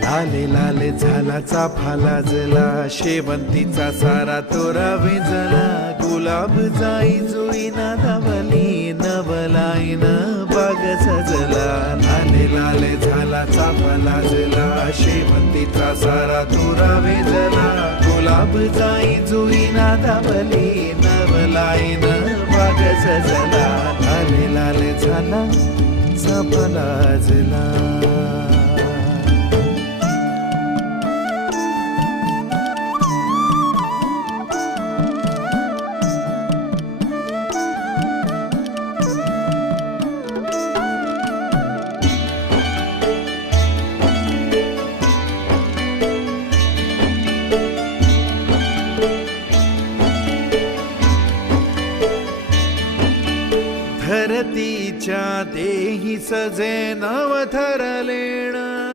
लाले लाले झाला चाफा लाजला, शेवंतीचा सारा तोरा विजला. गुलाब जाई जुई नादावली, नवलाईन बाग सजला. लाले लाले झाला चाफा लाजला, शेवंतीचा सारा तोरा विजला. गुलाब जाई जुई नादावली, नवलाईन बाग सजला. लाले लाले झाला चाफा लाजला. धरतीच्या देही सजे नव